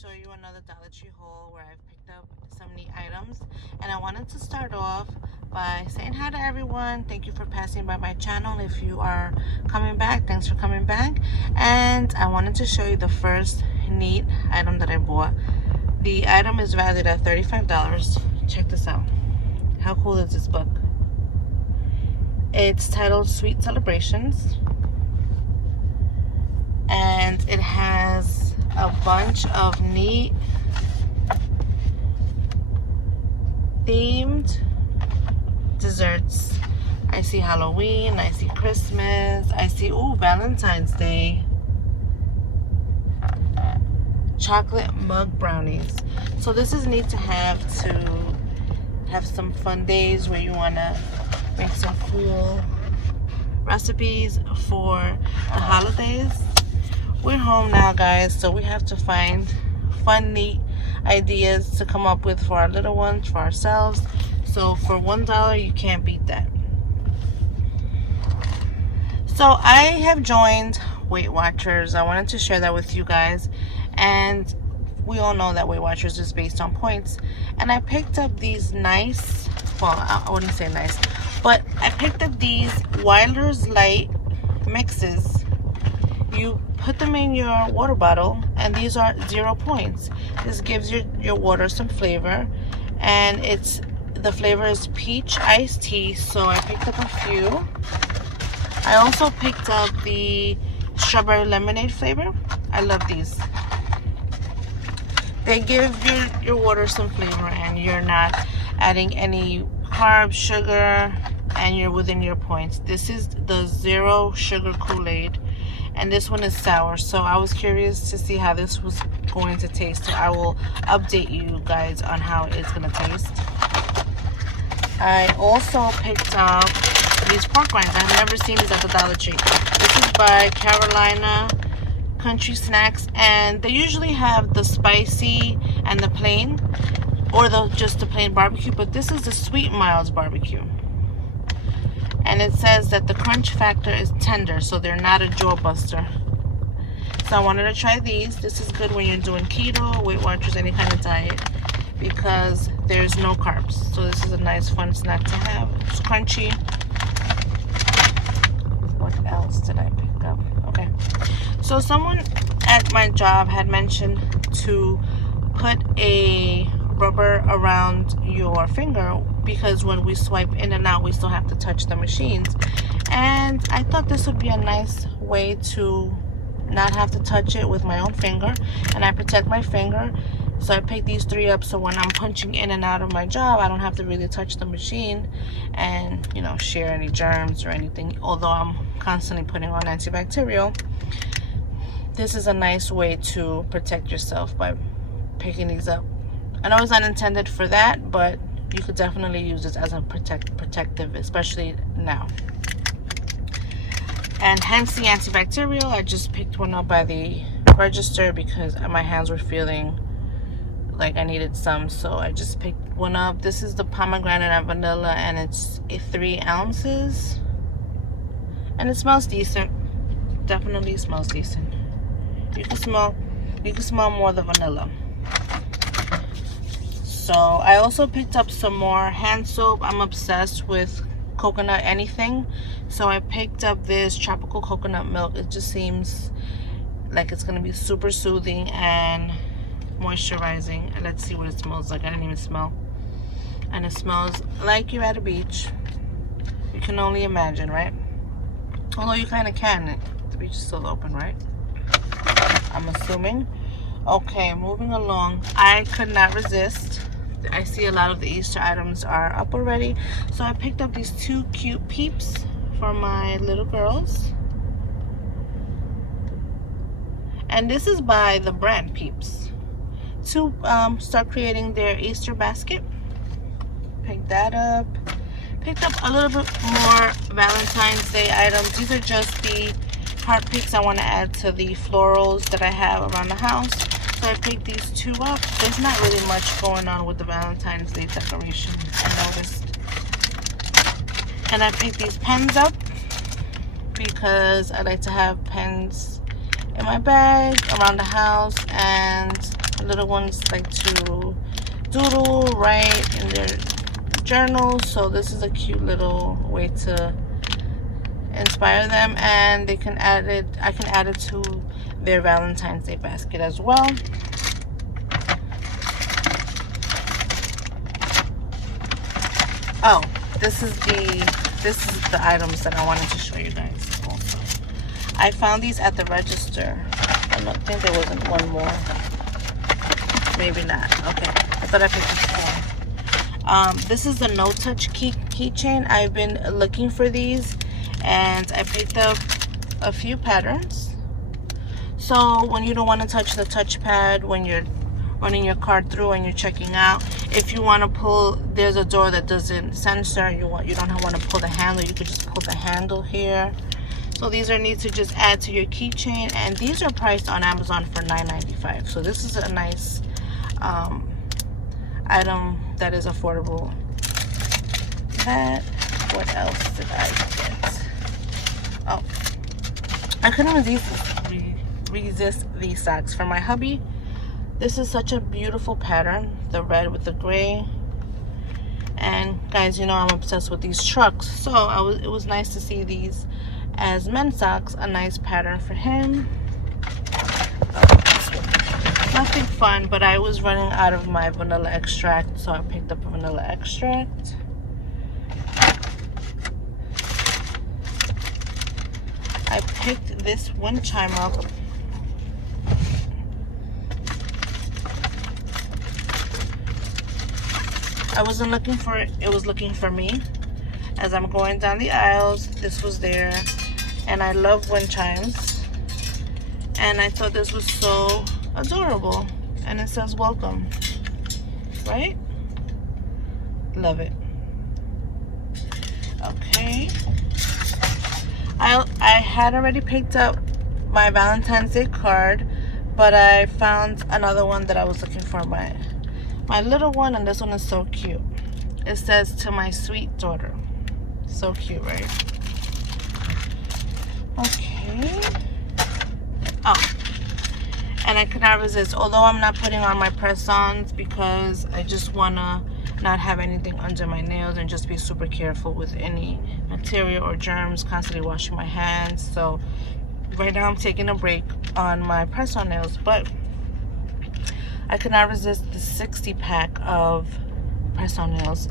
show you another Dollar Tree haul where I've picked up some neat items. And I wanted to start off by saying hi to everyone. Thank you for passing by my channel. If you are coming back, thanks for coming back. And I wanted to show you the first neat item that I bought. The item is valued at $35. Check this out. How cool is this book? It's titled Sweet Celebrations. And it has a bunch of neat themed desserts. I see Halloween, I see Christmas, I see, ooh, Valentine's Day. Chocolate mug brownies. So this is neat to have some fun days where you want to make some cool recipes for the holidays. We're home now, guys, so we have to find fun, neat ideas to come up with for our little ones, for ourselves. So for $1, you can't beat that. So I have joined Weight Watchers. I wanted to share that with you guys. And we all know that Weight Watchers is based on points. And I picked up these nice, well, I wouldn't say nice, but I picked up these Wilder's Light mixes. You put them in your water bottle, and these are 0 points. This gives your water some flavor, and the flavor is peach iced tea. So I picked up a few. I also picked up the strawberry lemonade flavor. I love these. They give your water some flavor, and you're not adding any carbs, sugar, and you're within your points. This is the 0 sugar Kool-Aid, and this one is sour. So I was curious to see how this was going to taste. So I will update you guys on how it's going to taste. I also picked up these pork rinds. I've never seen these at the Dollar Tree. This is by Carolina Country Snacks, and they usually have the spicy and the plain, or just the plain barbecue, but this is the Sweet Miles barbecue. And it says that the crunch factor is tender, so they're not a jaw buster. So I wanted to try these. This is good when you're doing keto, Weight Watchers, any kind of diet, because there's no carbs. So this is a nice fun snack to have. It's crunchy. What else did I pick up? Okay. So someone at my job had mentioned to put a rubber around your finger, because when we swipe in and out, we still have to touch the machines. And I thought this would be a nice way to not have to touch it with my own finger, and I protect my finger. So I picked these 3 up, so when I'm punching in and out of my job, I don't have to really touch the machine and, you know, share any germs or anything, although I'm constantly putting on antibacterial. This is a nice way to protect yourself by picking these up. I know it's not intended for that, but you could definitely use this as a protective, especially now. And hence the antibacterial. I just picked one up by the register because my hands were feeling like I needed some, so I just picked one up. This is the pomegranate and vanilla, and it's 3 ounces, and it smells decent. Definitely smells decent. You can smell more of the vanilla. So I also picked up some more hand soap. I'm obsessed with coconut anything, so I picked up this tropical coconut milk. It just seems like it's gonna be super soothing and moisturizing. And let's see what it smells like. I didn't even smell, and it smells like you're at a beach. You can only imagine, right? Although you kind of can. The beach is still open, right? I'm assuming. Okay, moving along. I could not resist. I see a lot of the Easter items are up already, so I picked up these 2 cute Peeps for my little girls. And this is by the brand Peeps, to start creating their Easter basket. Picked that up. Picked up a little bit more Valentine's Day items. These are just the heart picks I want to add to the florals that I have around the house. So I picked these 2 up. There's not really much going on with the Valentine's Day decoration, I noticed. And I picked these pens up because I like to have pens in my bag around the house, and Little ones like to doodle, write in their journals, so this is a cute little way to inspire them, and they can add it. I can add it to their Valentine's Day basket as well. Oh, this is the items that I wanted to show you guys also. I found these at the register. I don't think there wasn't one more. Maybe not. Okay, I thought I picked this one. This is the No Touch Keychain. I've been looking for these, and I picked up a few patterns. So when you don't want to touch the touchpad when you're running your card through and you're checking out, if you want to pull, there's a door that doesn't censor. You don't want to pull the handle. You could just pull the handle here. So these are neat to just add to your keychain, and these are priced on Amazon for $9.95. So this is a nice item that is affordable. That, what else did I get? Oh, I couldn't resist these socks for my hubby. This is such a beautiful pattern, the red with the gray. And guys, you know I'm obsessed with these trucks, so it was nice to see these as men's socks. A nice pattern for him. Nothing fun, but I was running out of my vanilla extract, so I picked up a vanilla extract. I picked this one chime up. I wasn't looking for it, it was looking for me. As I'm going down the aisles, this was there, and I love wind chimes, and I thought this was so adorable, and it says welcome, right? Love it. Okay, I had already picked up my Valentine's Day card, but I found another one that I was looking for, my little one, and this one is so cute. It says, to my sweet daughter. So cute, right? Okay. Oh, and I could not resist, although I'm not putting on my press-ons because I just want to not have anything under my nails and just be super careful with any material or germs, constantly washing my hands. So right now I'm taking a break on my press-on nails, but I could not resist the 60 pack of press-on nails.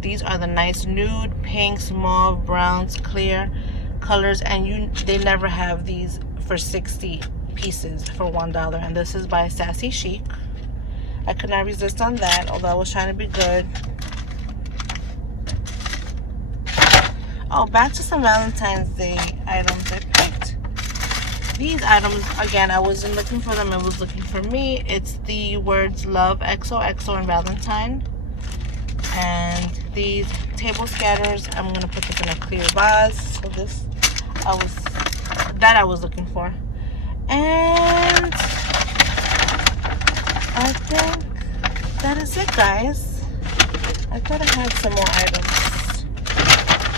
These are the nice nude, pinks, mauve, browns, clear colors, and they never have these for 60 pieces for $1. And this is by Sassy Chic. I could not resist on that, although I was trying to be good. Oh, back to some Valentine's Day items I picked. These items, again, I wasn't looking for them, it was looking for me. It's the words love XOXO and Valentine. And these table scatters, I'm going to put this in a clear vase. So this, I was looking for. And I think that is it, guys. I thought I had some more items,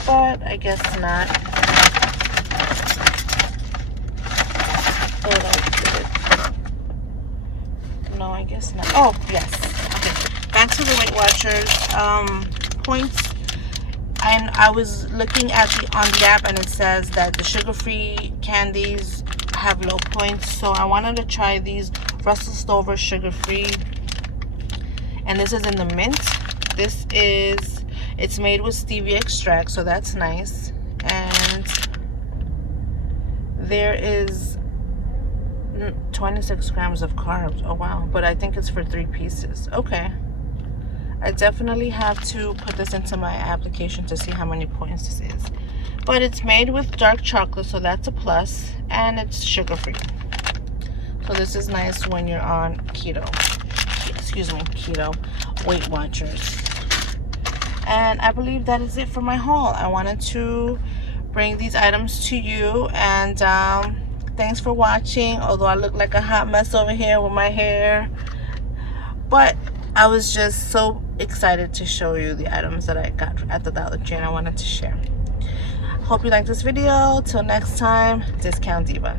but I guess not. No, I guess not. Oh, yes. Okay. Back to the Weight Watchers points. And I was looking at on the app, and it says that the sugar-free candies have low points. So I wanted to try these Russell Stover sugar-free. And this is in the mint. It's made with stevia extract, so that's nice. And there is 26 grams of carbs. Oh wow, but I think it's for 3 pieces. Okay, I definitely have to put this into my application to see how many points this is. But it's made with dark chocolate, so that's a plus, and it's sugar free. So this is nice when you're on keto, Weight Watchers. And I believe that is it for my haul. I wanted to bring these items to you, and thanks for watching. Although I look like a hot mess over here with my hair, but I was just so excited to show you the items that I got at the Dollar Tree, and I wanted to share. Hope you liked this video. Till next time, Discount Diva.